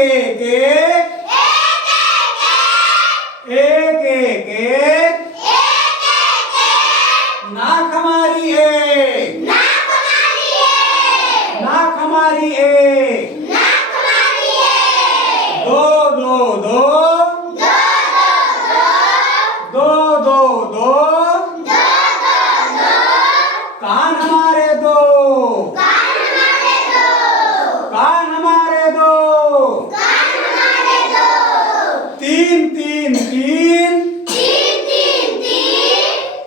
एक एक नाक हमारी एक, नाक हमारी एक, दो दो दो, दो दो दो, कान हमारे दो, कान हमारे दो, तीन तीन तीन,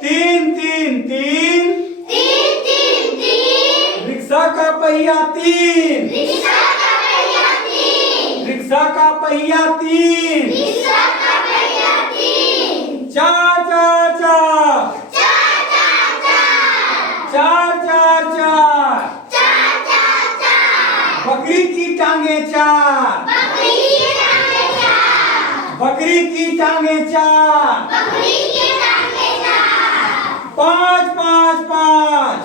तीन तीन तीन, रिक्शा का पहिया तीन, रिक्शा का पहिया तीन, चार चार चार, चार चार चार, बकरी की टांगे चार, बकरी की टांगे चार, पाँच पाँच पाँच,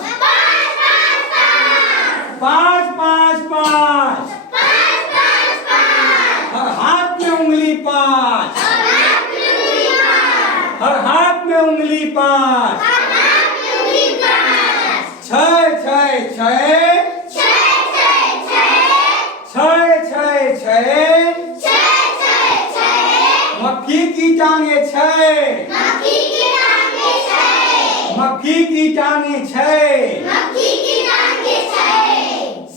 पाँच पाँच पाँच, हर हाथ में उंगली पाँच, हर हाथ में उंगली पाँच, छः छः छः, छः छः छः, मक्खी की टांगे छः, मक्खी की टांगे छः,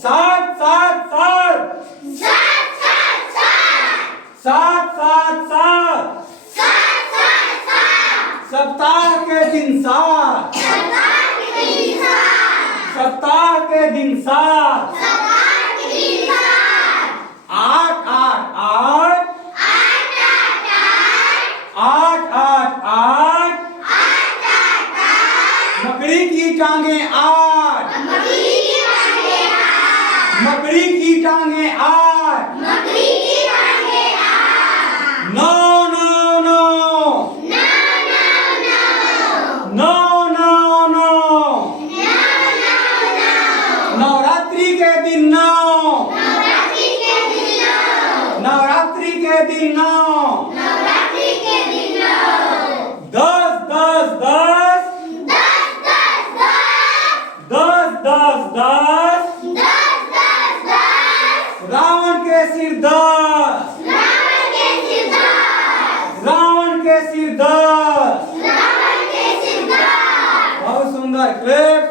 सात सात सात, सात सात सात, सप्ताह के दिन सात, सप्ताह के दिन सात, आठ आठ आठ, आठ आठ आठ, मकड़ी की टांगे आठ, मकड़ी की टांगे आठ, नौ नौ नौ, नौ नौ नौ, नवरात्रि के दिन नौ, नवरात्रि के दिन नौ, दस दस दस, दस दस दस, रावण के सिर दस, रावण के सिर दस, बहुत सुंदर क्लिप।